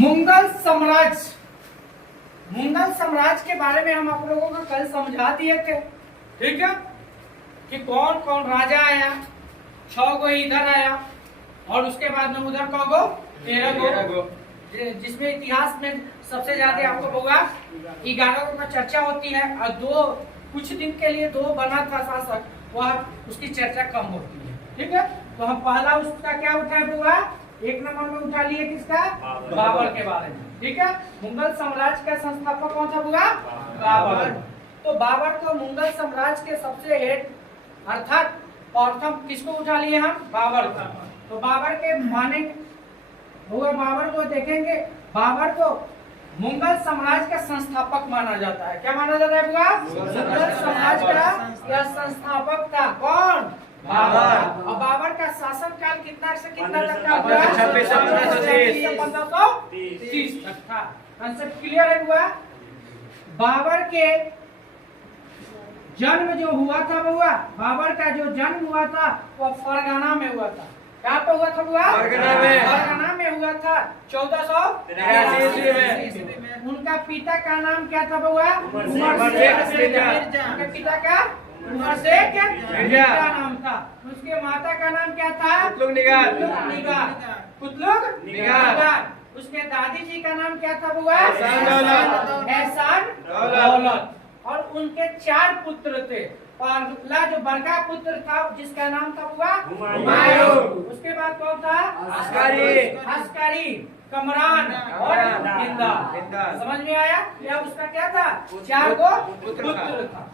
मुगल साम्राज्य, मुगल साम्राज्य के बारे में हम आप लोगों को कल समझा दिए थे, ठीक है, कि कौन कौन राजा आया, 6 गो इधर आया और उसके बाद में उधर कौ गो 13 गो, जिसमें इतिहास में सबसे ज्यादा आपको होगा 11 गो का चर्चा होती है और दो कुछ दिन के लिए दो बना था शासक, वह उसकी चर्चा कम होती है, ठीक है। तो हम पहला उसका क्या उठाए हुआ, 1 नंबर में उठा लिए किसका, बाबर के बारे में, ठीक है। मुगल साम्राज्य का संस्थापक कौन था हुआ, बाबर। तो बाबर को मुगल साम्राज्य के सबसे हेड अर्थात प्रथम किसको उठा लिए हम, बाबर को। तो बाबर के माने हुआ, बाबर को देखेंगे, बाबर को मुगल साम्राज्य का संस्थापक माना जाता है। क्या माना जाता है बुआ, मुगल साम्राज्य का यह संस्थापक था कौन, बाबर। और बाबर का शासन काल कितना से कितना तक का, 1530 तक था। कंसेप्ट क्लियर है बुआ। बाबर के जन्म जो हुआ था बुआ, बाबर का जो जन्म हुआ था वो फरगाना में हुआ था। कहाँ पे हुआ था बुआ, फरगाना में हुआ था 1483 ईस्वी में। उनका पिता का नाम क्या था बुआ, उमर शेख मिर्जा। उनके पिता का उमर शेख मिर्जा नाम था। उसके माता का नाम क्या था, कुतलुग निगार। उसके दादी जी का नाम क्या था बुआ, एहसान दौलत। और उनके 4 पुत्र थे। पहला जो बड़का पुत्र था जिसका नाम था हुआ हुमायूं। उसके बाद कौन था, अस्कारी, कमरान और हिंदा। समझ में आया, या उसका क्या था, 4 गो पुत्र था,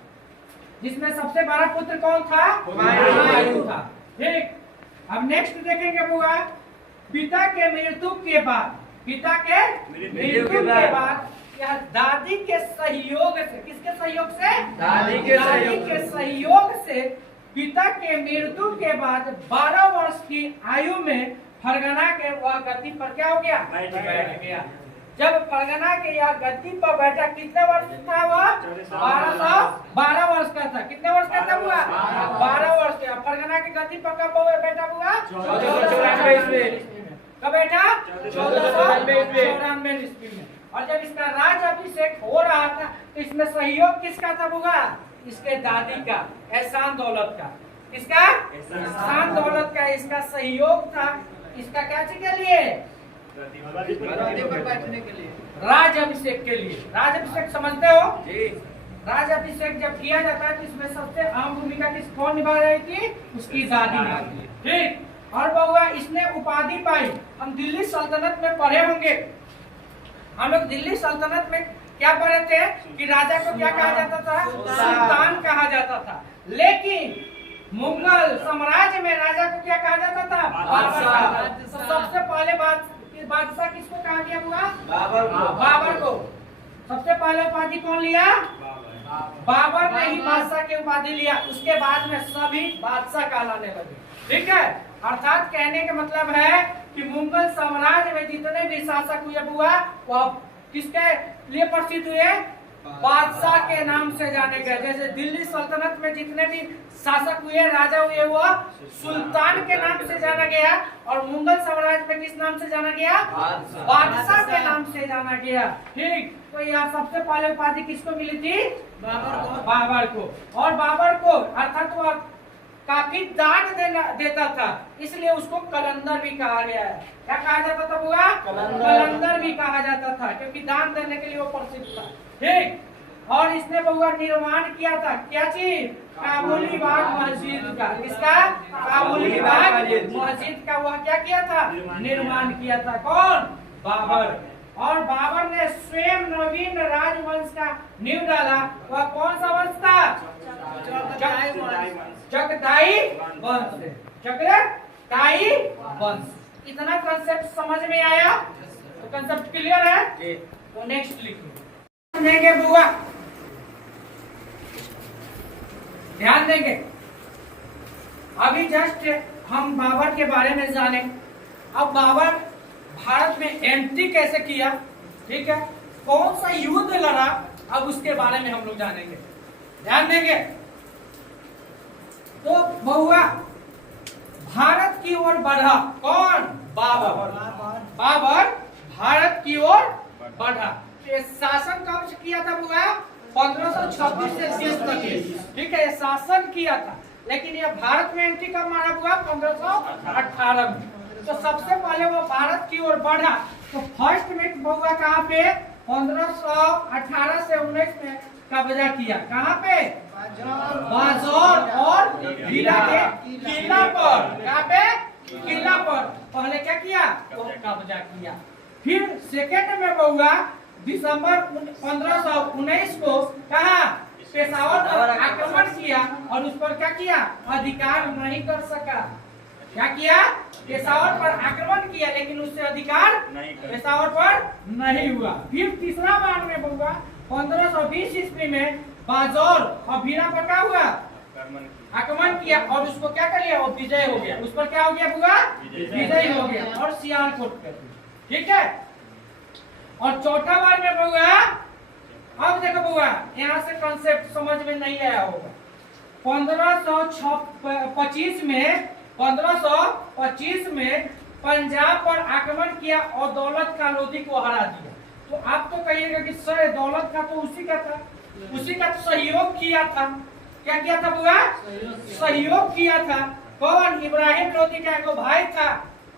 जिसमें सबसे बड़ा पुत्र कौन था, हुमायूं था, ठीक। अब नेक्स्ट देखेंगे बुआ, पिता के मृत्यु के बाद, पिता के मृत्यु के बाद यह दादी के सहयोग से, किसके सहयोग से, दादी के सहयोग से पिता के मृत्यु के बाद 12 वर्ष की आयु में फरगना के वह गद्दी पर क्या हो गया, बैठ गया। जब फरगना के यह गद्दी पर बैठा, कितने वर्ष था वह, 12 वर्ष का था। कितने वर्ष का था हुआ, 12 वर्ष का। फरगना की गद्दी पर कब बैठा हुआ, 1494 में। कब बैठा, 1494 ईस्वी में। और जब इसका राज अभिषेक हो रहा था तो इसमें सहयोग किसका था बुआ, इसके दादी का, एहसान दौलत का। किसका, एहसान दौलत का इसका सहयोग था। इसका क्या चीज के लिए, राज अभिषेक के लिए। राज अभिषेक समझते हो जी। राज अभिषेक जब किया जाता है तो इसमें सबसे अहम भूमिका किस कौन निभा रही थी, उसकी दादी, ठीक। और बहुआ इसने उपाधि पाई। हम दिल्ली सल्तनत में पढ़े होंगे, हम लोग दिल्ली सल्तनत में क्या पढ़े थे कि राजा को क्या कहा जाता था, सुल्तान कहा जाता था। लेकिन मुगल साम्राज्य में राजा को क्या कहा जाता था, बादशाह। तो सबसे पहले बादशाह किसको कहा गया हुआ, बाबर को। सबसे पहले उपाधि कौन लिया, बाबर ने ही बादशाह की उपाधि लिया। उसके बाद में सभी बादशाह कहलाने लगे, ठीक है। अर्थात कहने का मतलब है कि मुगल साम्राज्य में जितने भी शासक हुआ वह किसके लिए प्रसिद्ध हुए, बादशाह के नाम से जाने गए। जैसे दिल्ली सल्तनत में जितने भी शासक हुए, राजा हुए, वह सुल्तान के नाम से जाना गया। और मुगल साम्राज्य में किस नाम से जाना गया, बादशाह के नाम से जाना गया, ठीक। तो यह सबसे पहले उपाधि किसको मिली थी, बाबर को। और बाबर को अर्थात वह काफी दान देता था, इसलिए उसको कलंदर भी कहा गया है। क्या कहा जाता था बुआ, कलंदर भी कहा जाता था, क्योंकि दान देने के लिए वो प्रसिद्ध था, ठीक। और इसने बहुआ निर्माण किया था, क्या चीज, काबुली बाग मस्जिद का। किसका, काबुली बाग मस्जिद का वह क्या किया था, निर्माण किया था। कौन, बाबर। और बाबर ने स्वयं नवीन राजवंश का नींव डाला। वह कौन सा वंश था, जगदाई वंश, जगदाई वंश। इतना कंसेप्ट समझ में आया, तो कंसेप्ट क्लियर है जी। तो नेक्स्ट लिखो, देंगे बुआ, ध्यान देंगे। अभी जस्ट हम बाबर के बारे में जाने। अब बाबर भारत में एंट्री कैसे किया, ठीक है, कौन सा युद्ध लड़ा, अब उसके बारे में हम लोग जानेंगे, ध्यान देंगे। तो बहुआ भारत की ओर बढ़ा कौन, बाबर। बाबर भारत की ओर बढ़ा। ये शासन कब किया था बुआ? 1526 से 30 तक, ठीक है, ये शासन किया था। लेकिन ये भारत में एंट्री कब मारा हुआ? 1518 में। तो सबसे पहले वो भारत की ओर बढ़ा। तो फर्स्ट में हुआ कहाँ पे? 1518 से 19 में कब्जा किया। कहाँ पे? बाजौर और भीरा के किला पर। कहाँ पे? किला पर पहले क्या किया? वो कब्जा किया। फिर सेकेंड में हुआ दिसंबर 1519 को कहा पेशावर पर आक्रमण किया और उस पर क्या किया? अधिकार नहीं कर सका। क्या किया? पेशावर पर आक्रमण किया लेकिन उससे अधिकार पेशावर पर नहीं हुआ। फिर तीसरा बार में हुआ 1520 ईस्वी में बाजौर और भीरा पर क्या हुआ? आक्रमण किया और उसको क्या कर लिया? वो विजय हो गया। उस पर क्या हो गया बुआ? विजय हो गया और सियालकोट कर दिया। ठीक है। और चौथा बार में बुआ, अब देखो बुआ, यहाँ से कॉन्सेप्ट समझ में नहीं आया होगा। 1525 में पंजाब पर आक्रमण किया और दौलत खां लोधी को हरा दिया। तो आप तो कहिएगा कि सर दौलत खां तो उसी का था, उसी का सहयोग किया था। क्या किया था बुआ? सहयोग किया था। कौन? इब्राहिम लोधी का एक भाई था।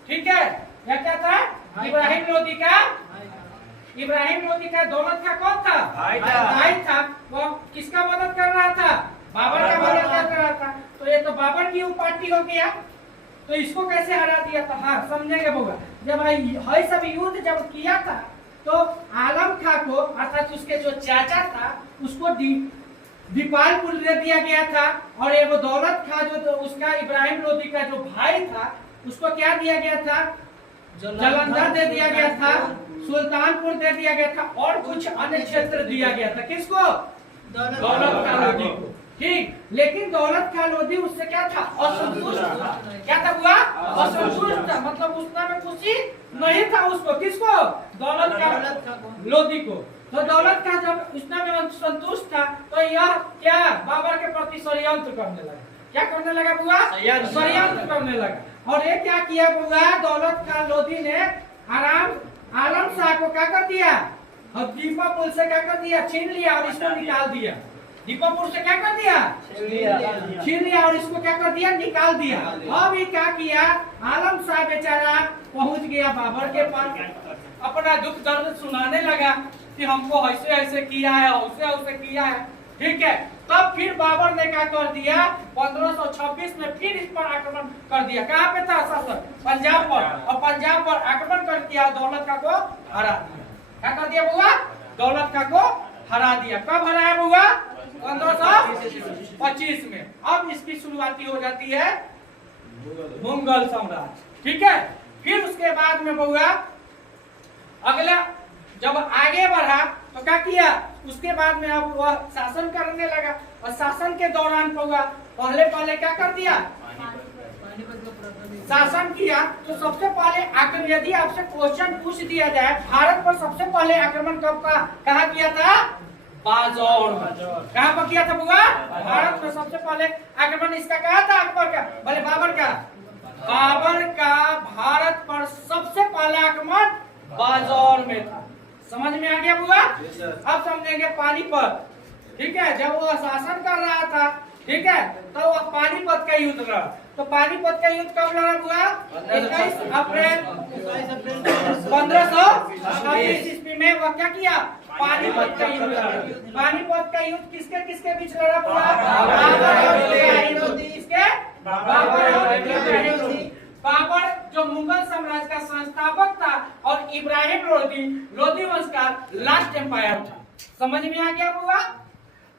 ठीक है, क्या था? इब्राहिम लोधी का दौलत खां कौन था? भाई था। वो किसका मदद कर रहा था? बाबर का मदद कर रहा था। तो ये तो बाबर की पार्टी हो गया। तो इसको कैसे हरा दिया था? हाँ समझेंगे बुआ। जब है सब युद्ध जब किया था तो आलम खां को अर्थात उसके जो चाचा था उसको दीपालपुर दे दिया गया था। और ये वो दौलत खां जो तो उसका इब्राहिम लोधी का जो भाई था उसको क्या दिया गया था? जालंधर दे दिया गया था, सुल्तानपुर दे दिया गया था और कुछ अन्य क्षेत्र दिया गया था। किसको? दौलत खां लोधी को। ठीक, लेकिन दौलत खां लोधी उससे क्या था? असंतुष्ट था। क्या था हुआ? असंतुष्ट था, मतलब उसमें खुशी नहीं था उसको। किसको? दौलत खां लोधी को। तो दौलत खां जब उसमें संतुष्ट था तो यह क्या बाबर के प्रति षड्यंत्र करने लगा। क्या करने लगा बुआ? षड्यंत्र करने लगा। और ये क्या किया बुआ? दौलत खां लोधी ने आलम शाह को क्या कर दिया? और दीपापुर से क्या कर दिया? छीन लिया और इसको निकाल दिया। दीपापुर से क्या कर दिया? छीन लिया और इसको क्या कर दिया? निकाल दिया। अब ये क्या किया? आलम शाह बेचारा पहुंच गया बाबर के पास, अपना दुख दर्द सुनाने लगा कि हमको ऐसे ऐसे किया है, ऐसे ऐसे किया है। ठीक है, तब फिर बाबर ने क्या कर दिया? 1526 में फिर इस पर आक्रमण कर दिया। कहाँ पे था शासन? पंजाब पर। और पंजाब पर आक्रमण कर दिया, दौलत खां को हरा दिया। क्या कर दिया बुआ? दौलत खां को हरा दिया। कब हराया बुआ? 1525 में। अब इसकी शुरुआती हो जाती है मुगल साम्राज्य। ठीक है, फिर उसके बाद में बुआ अगला जब आगे बढ़ा तो क्या किया? उसके बाद में अब वह शासन करने लगा और शासन के दौरान हुआ पहले क्या कर दिया? शासन किया। तो सबसे पहले आक्रमण, यदि आपसे क्वेश्चन पूछ दिया जाए भारत पर सबसे पहले आक्रमण कब का कहाँ किया था? बाजौर। कहाँ पर किया था बुआ? भारत में सबसे पहले आक्रमण इसका कहा था? अकबर का, बोले बाबर का? बाबर का भारत पर सबसे पहला आक्रमण बाजौर में था। समझ में आ गया बुआ? अब समझेंगे पानीपत। ठीक है, जब वो शासन कर रहा था, ठीक है, तो वह पानीपत का युद्ध लड़ा। तो पानीपत का युद्ध कब लड़ा बुआ? 21 अप्रैल 1526 ईस्वी में वह क्या किया? पानीपत का युद्ध लड़ा। पानीपत का युद्ध किसके किसके बीच लड़ा बुआ? बाबर और इब्राहिम लोधी। किसके? बाबर और इब्राहिम लोधी। बाबर जो मुगल साम्राज्य का संस्थापक था और इब्राहिम लोधी वंश का लास्ट एम्पायर था। समझ में आ गया बुआ?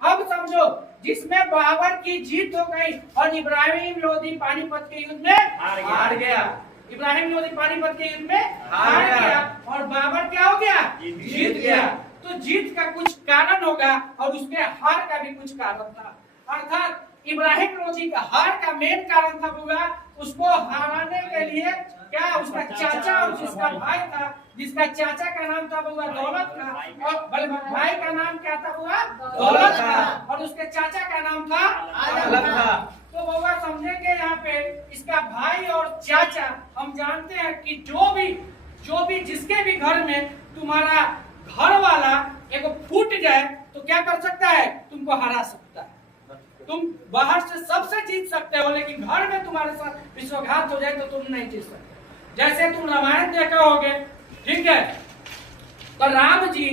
अब समझो, जिसमें बाबर की जीत हो गई और इब्राहिम लोधी पानीपत के युद्ध में हार गया। इब्राहिम लोधी पानीपत के युद्ध में हार गया और बाबर क्या हो गया? जीत गया। तो जीत का कुछ कारण होगा और उसके हार का भी कुछ कारण था। अर्थात इब्राहिम लोधी का हार का मेन कारण था बुआ, उसको हराने के लिए क्या उसका चाचा और जिसका भाई था, जिसका चाचा का नाम था बुआ दौलत खां और भाई का नाम क्या था बुआ? दौलत खां। और उसके चाचा का नाम था आलम खां। तो बुआ समझेंगे यहाँ पे इसका भाई और चाचा, हम जानते हैं कि जो भी जो भी जिसके भी घर में तुम्हारा घर वाला एगो फूट जाए तो क्या कर सकता है, तुमको हरा सकता है। तुम बाहर से सबसे जीत सकते हो, लेकिन घर में तुम्हारे साथ विश्वासघात हो जाए तो तुम नहीं जीत सकते। जैसे तुम रामायण देखा होगे, ठीक है, तो राम जी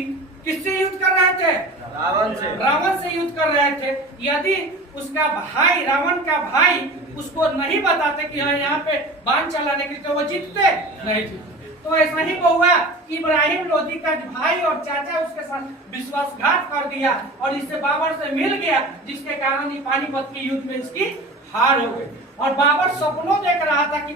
किससे युद्ध कर रहे थे? रावण से युद्ध कर रहे थे। यदि उसका भाई, रावण का भाई उसको नहीं बताते कि हाँ यहाँ पे बाण चलाने के लिए, तो वो जीतते नहीं जीतते। तो ऐसा ही हुआ, इब्राहिम लोधी का भाई और चाचा उसके साथ विश्वासघात कर दिया और इससे बाबर से मिल गया, जिसके कारण ये पानीपत के युद्ध में इसकी हार हो गई। और बाबर सपनों देख रहा था कि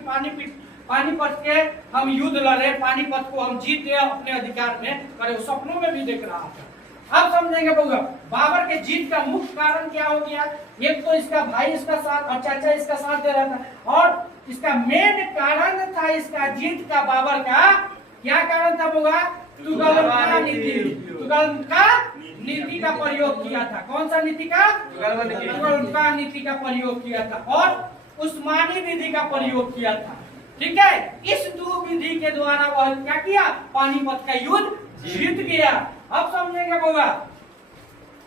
पानीपत के हम युद्ध लड़े, पानीपत को हम जीते, अपने अधिकार में करे, सपनों में भी देख रहा था। अब समझेंगे बउआ, बाबर के जीत का मुख्य कारण क्या हो गया? एक तो इसका भाई इसका साथ और चाचा इसका साथ दे रहा था, और इसका मेन कारण था इसका जीत का, बाबर का क्या कारण था बउआ? तुगलका नीति। तुगलका नीति का प्रयोग किया था। कौन सा नीति का? तुगलका नीति का प्रयोग किया था और उस्मानी विधि का प्रयोग किया था। ठीक है, इस दो विधि के द्वारा वह क्या किया? पानीपत का युद्ध जीत गया। अब समझेंगे बउआ,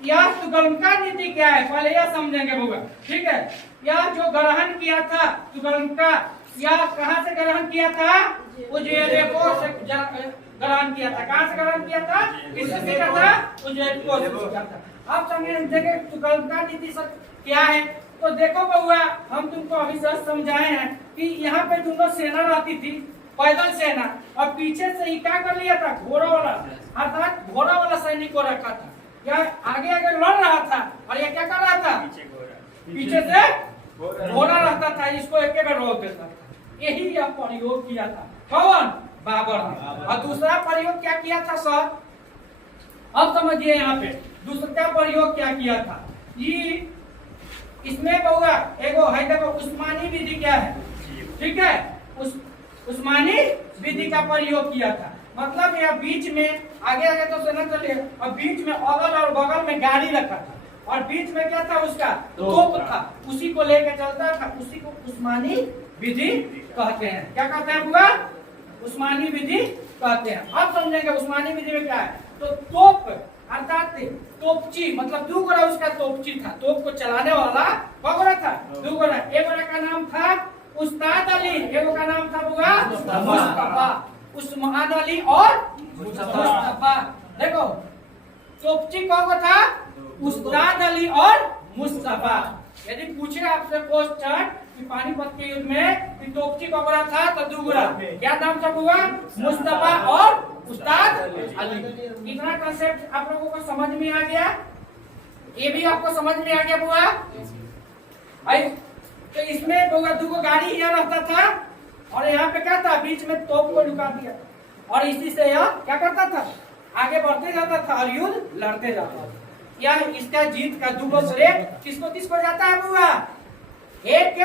यह तुगलका नीति क्या है, पहले यह समझेंगे बउआ। ठीक है, यह जो ग्रहण किया था तुगलका, यह कहाँ से ग्रहण किया था? उज्जैनको से ग्रहण किया था। कहाँ से ग्रहण किया था? किससे सीखा था? उज्जैनको से सीखा था। अब समझेंगे तुगलका नीति सब क्या है। तो देखो बउआ, हम तुमको अभी सच समझाए हैं कि यहाँ पे दोनों सेना रहती थी, पैदल सेना, और पीछे से ही क्या कर लिया था? घोड़ा वाला, अर्थात घोड़ा वाला सैनिक को रखा था। यह आगे आगे लड़ रहा था और यह क्या कर रहा था? पीछे से घोड़ा रहता था, इसको एक बार रोक देता था। यही यह प्रयोग किया था। कौन? बाबर ने। और दूसरा प्रयोग क्या किया था सर? अब समझिए, यहाँ पे दूसरा प्रयोग क्या किया था? ये इसमें बउआ एगो है, देखो उस्मानी विधि क्या है, ठीक है, उस्मानी विधि का प्रयोग किया था। मतलब यह बीच में आगे आगे तो सेना चले और बीच में अगल और बगल में गाड़ी रखा था, और बीच में क्या था? उसका तोप था, उसी को लेकर चलता था। उसी को उस्मानी विधि कहते हैं। क्या कहते हैं बुआ? उस्मानी विधि कहते हैं। अब समझेंगे उस्मानी विधि में क्या है। तो तोप अर्थात तोपची, मतलब दो गोरा उसका तोपची था, तोप को चलाने वाला गोरा था, दो गोरा। एक गोरा का नाम था उस्ताद अली, एक का नाम था बुआ मुस्तफा। उस्मान अली और मुस्तफा। देखो तोपची कौन था? उस्ताद अली और मुस्तफा। यदि पूछे आपसे क्वेश्चन कि पानीपत के युद्ध में तोपची कौन था, तो दूगरा क्या नाम था बुआ? मुस्तफा और उस्ताद अली। इतना कंसेप्ट आप लोगों को समझ में आ गया? ये भी आपको समझ में आ गया बुआ? तो इसमें बुआ दो गाड़ी यहाँ रहता था और यहाँ पे क्या था? बीच में तोप को लुका दिया और इसी से यह क्या करता था? आगे बढ़ते जाता था और युद्ध लड़ते जाता था। यह इसका जीत का दूगो श्रेय किसको किसको जाता है बुआ? एक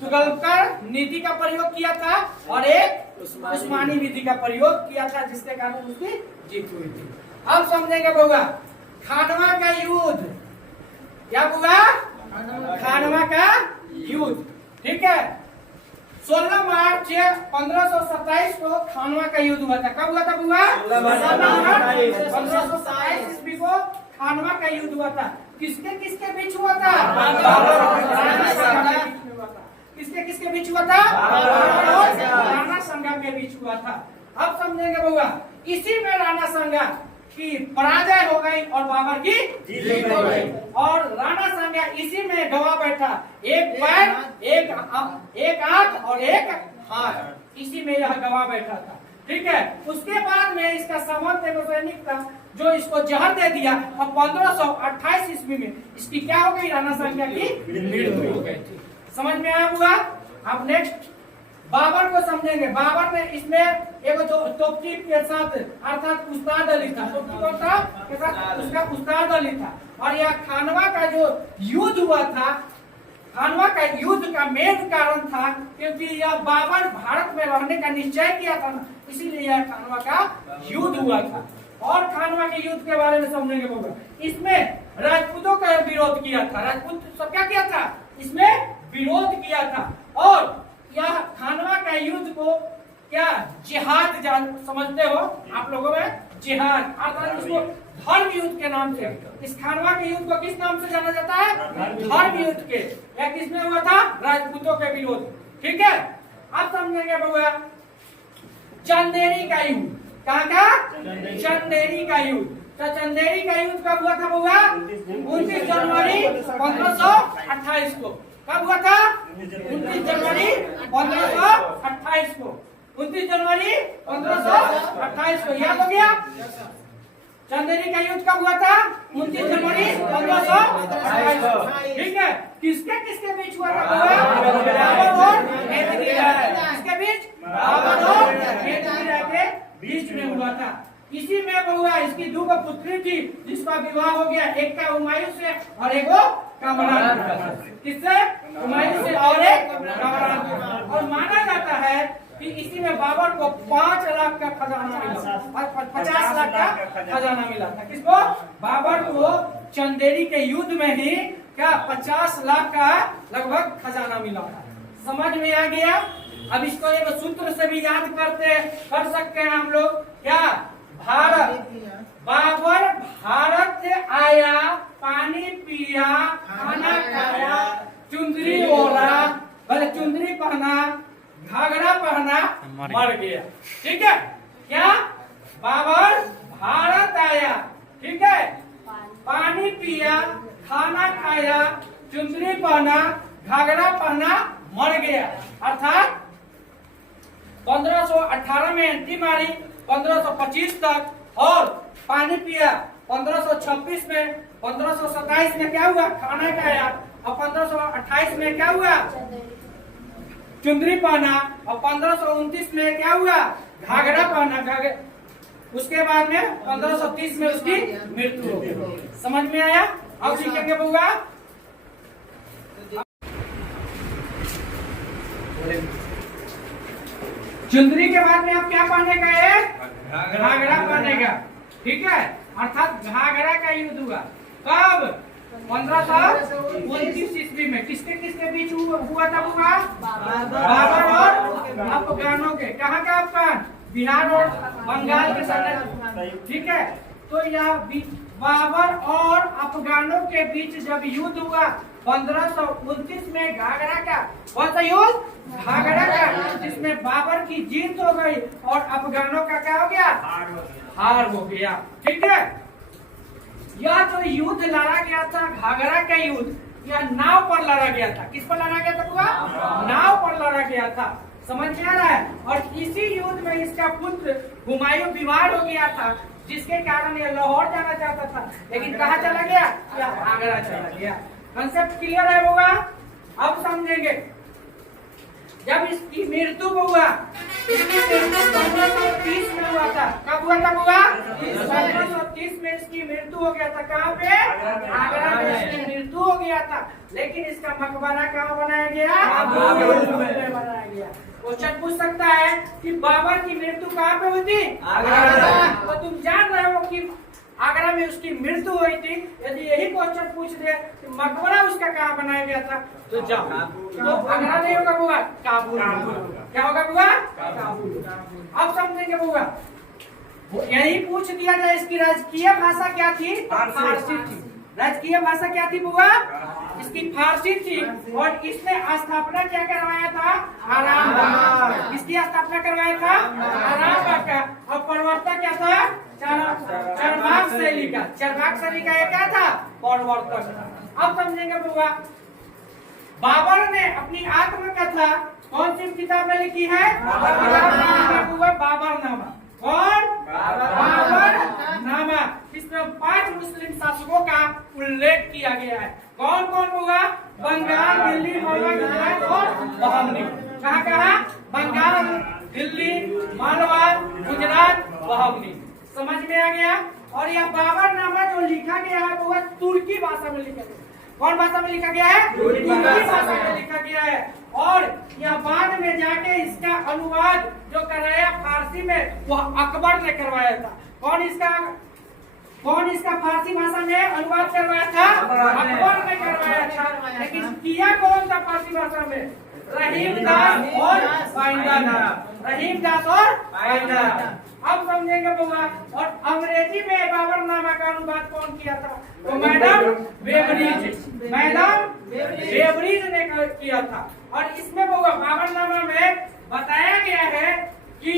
तुगलका नीति का प्रयोग किया था और एक उस्मानी विधि का प्रयोग किया था, जिसके कारण उसकी जीत हुई थी। अब समझेंगे बुआ खानवा का युद्ध। क्या बुआ? खानवा का युद्ध। ठीक है, 16 मार्च 1527 को खानवा का युद्ध हुआ था। कब हुआ था बुआ? 1527 ईस्वी को खानवा का युद्ध हुआ था। किसके किसके बीच हुआ था? किसके किसके बीच हुआ था? राणा संगा के बीच हुआ था। अब समझेंगे बउआ, इसी में राणा संगा की पराजय हो गई और बाबर की जीत हो गई, और राणा संगा इसी में गवा बैठा, एक पैर, एक आंख और एक हाथ, इसी में यह गवा बैठा था। ठीक है, उसके बाद में इसका सामंत एक सैनिक था जो इसको जहर दे दिया और 1528 ईस्वी में इसकी क्या हो गई? राणा संगा की मृत्यु हो गई थी। समझ में आया हुआ? अब नेक्स्ट बाबर को समझेंगे। बाबर ने इसमें एक तोपची के साथ अर्थात उस्ताद अली था। तोपची कौन था? के साथ उसका उस्ताद अली था। और यह खानवा का जो युद्ध हुआ था, खानवा का युद्ध का मेन कारण था क्योंकि यह बाबर भारत में रहने का निश्चय किया था ना, इसीलिए यह खानवा का युद्ध हुआ था। और खानवा के युद्ध के बारे में समझेंगे बाबा। इसमें राजपूतों का विरोध किया था। राजपूत सब क्या किया था? इसमें विरोध किया था। और यह खानवा का युद्ध को क्या जिहाद समझते हो आप लोगों में? जिहाद अर्थात इसको धर्म युद्ध के नाम से, इस खानवा के युद्ध को किस नाम से जाना जाता है? धर्म युद्ध के। या किसमें हुआ था? राजपूतों के विरोध। ठीक है, अब समझेंगे बउआ चंदेरी का युद्ध। कहाँ का? चंदेरी का युद्ध। तो चंदेरी का युद्ध कब हुआ था बउआ? 29 जनवरी 1528 को। कब हुआ था? 29 जनवरी 1528 को। 29 जनवरी 1528 को। याद हो गया? चंदेरी का युद्ध कब हुआ था? 29 जनवरी 1528 को। ठीक है, किसके किसके बीच हुआ था बउआ? बाबर और नेतृराय। किसके बीच? बाबर और नेतृराय के बीच में हुआ था। इसी में बउआ इसकी दो पुत्री थी जिसका विवाह हो गया, एक का हुमायूं से और एक को कमरान। किससे? हुमायूं से और एक कमरान। और माना जाता है कि इसी में बाबर को 5 लाख का खजाना मिला, 50 लाख का खजाना मिला था। किसको? बाबर को चंदेरी के युद्ध में ही क्या 50 लाख का लगभग खजाना मिला था। समझ में आ गया? अब इसको एक सूत्र से भी याद कर सकते हैं हम लोग। क्या? भारत, बाबर भारत से आया, पानी पिया, खाना खाया, चुंदरी ओढ़ा, भले चुंदरी पहना, घाघरा पहना, मर गया। ठीक है, क्या? बाबर भारत आया, ठीक है, पानी पिया, खाना खाया, चुंदरी पहना, घाघरा पहना, मर गया। अर्थात 1518 में एंट्री मारी, 1525 तक, और पानी पिया 1526 में, 1527 में क्या हुआ? खाना खाया, और 1528 में क्या हुआ? चुंदरी पहना, और 1529 में क्या हुआ? घाघरा पहना। उसके बाद में 1530 में उसकी मृत्यु हो गई। समझ में आया? अब लिखेंगे बउआ चुंदरी के बाद में आप क्या पहनेगा? घाघरा पहनेगा। ठीक है, अर्थात घाघरा का युद्ध हुआ कब? 1529 ईस्वी में। किसके किसके बीच हुआ था? बाबर और अफगानों के। कहाँ का अफगान? बिहार और बंगाल के साथ। ठीक है, तो यह बाबर और अफगानों के बीच जब युद्ध हुआ 1529 में, घाघरा का कौन सा युद्ध? घाघरा का, जिसमें बाबर की जीत हो गई और अफगानों का क्या हो गया? हार हो गया। ठीक है, यह जो युद्ध लड़ा गया था घाघरा का युद्ध, यह नाव पर लड़ा गया था। किस पर लड़ा गया था पूरा? नाव पर लड़ा गया था। समझ में आ रहा है? और इसी युद्ध में इसका पुत्र हुमायूं बीमार हो गया था, जिसके कारण यह लाहौर जाना चाहता था, लेकिन कहाँ चला गया? यह आगरा चला गया। कंसेप्ट क्लियर है बउआ? अब समझेंगे। जब इसकी मृत्यु हुआ, इसकी मृत्यु 1530 में हुआ था। कब हुआ था बउआ? 1530 में इसकी मृत्यु हो गया था। कहाँ पे? आगरा में इसकी मृत्यु हो गया था, लेकिन इसका मकबरा कहाँ बनाया गया? में बनाया गया। क्वेश्चन पूछ सकता है कि बाबर की मृत्यु कहाँ पे हुई थी? आगरा। तो तुम जान रहे हो कि आगरा में उसकी मृत्यु हुई थी। यदि यही क्वेश्चन पूछ दे कि मकबरा उसका कहाँ बनाया गया था, तो जाओ, तो आगरा नहीं होगा बुआ, काबुल। क्या होगा बुआ? काबुल। अब समझेंगे बुआ, यही पूछ दिया जाए इसकी राजकीय भाषा क्या थी? फारसी थी। राजकीय भाषा क्या थी बुआ? इसकी फारसी थी। और इसने स्थापना क्या करवाया था? आरामबाग। इसकी स्थापना करवाया था आरामबाग का। और प्रवर्तक क्या था? चरवाक शैली का। चरवाक शैली का ये क्या था? प्रवर्तक। अब समझेंगे बुआ, बाबर ने अपनी आत्मकथा कौन सी किताब में लिखी है? बाबरनामा। कौन? बाबरनामा। इसमें 5 मुस्लिम शासकों का उल्लेख किया गया है। कौन कौन होगा? बंगाल, दिल्ली, मालवा, गुजरात और बहमनी। कहाँ कहाँ? बंगाल, दिल्ली, मालवा, गुजरात, बहमनी। समझ में आ गया? और यह बाबरनामा जो लिखा गया है वो तुर्की भाषा में लिखा गया है। कौन भाषा में लिखा गया है? तुर्की भाषा में लिखा गया है। और यह बाद में जाके इसका अनुवाद जो कराया फारसी में, वह अकबर ने करवाया था। कौन इसका फारसी भाषा में अनुवाद करवाया था? अकबर ने करवाया था। लेकिन किया कौन था फारसी भाषा में? रहीम दास और बाइंदा दास। रहीम दास और हैदर। अब समझेंगे बउआ। और अंग्रेजी में बाबरनामा का अनुवाद कौन किया था? तो मैडम बेवरीज, मैडम बेवरीज ने किया था। और इसमें बउआ बाबरनामा में बताया गया है कि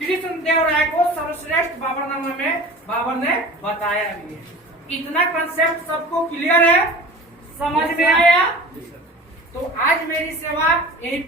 कृष्णदेवराय को सर्वश्रेष्ठ बाबरनामा में बाबर ने बताया भी है। इतना कंसेप्ट सबको क्लियर है, समझ में आया? तो आज मेरी सेवा यही